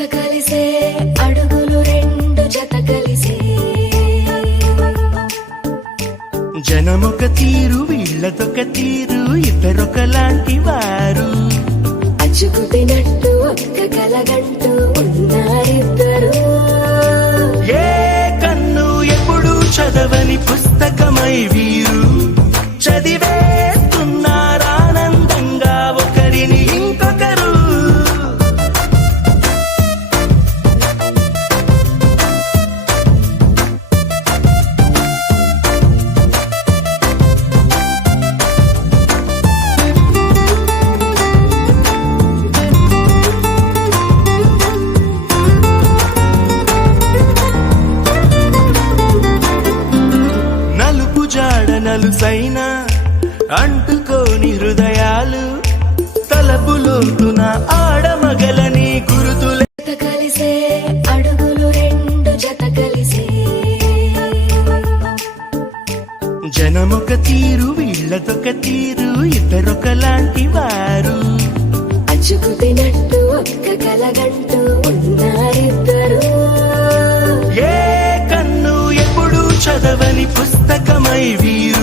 జత కలిసే అడుగులు రెండు జత కలిసే జనమొక తీరు వీళ్ళదొక తీరు ఇద్దరొకలాంటి వారు అచ్చుకుతినట్టు ఒక్క కలగంటూ ఉన్నారిద్దరు ఏ కన్ను ఎప్పుడు చదవని పుస్తకమై వీరు చదివేస్తున్నారానందంగా ఒకరిని ఇంకొకరు నలుసైన అంటుకోని హృదయాలు తలపులోతున ఆడమగలని గురుతుల జత కలిసే అడుగులు రెండు జత కలిసే జనమొక తీరు వీళ్ళదొక తీరు ఇద్దరొకలాంటి వారు అచ్చుకుతినట్టు ఒక్క కలగంటూ ఉన్నారిద్దరు ఏ కన్ను ఎప్పుడు చదవని పుస్తకమై వీరు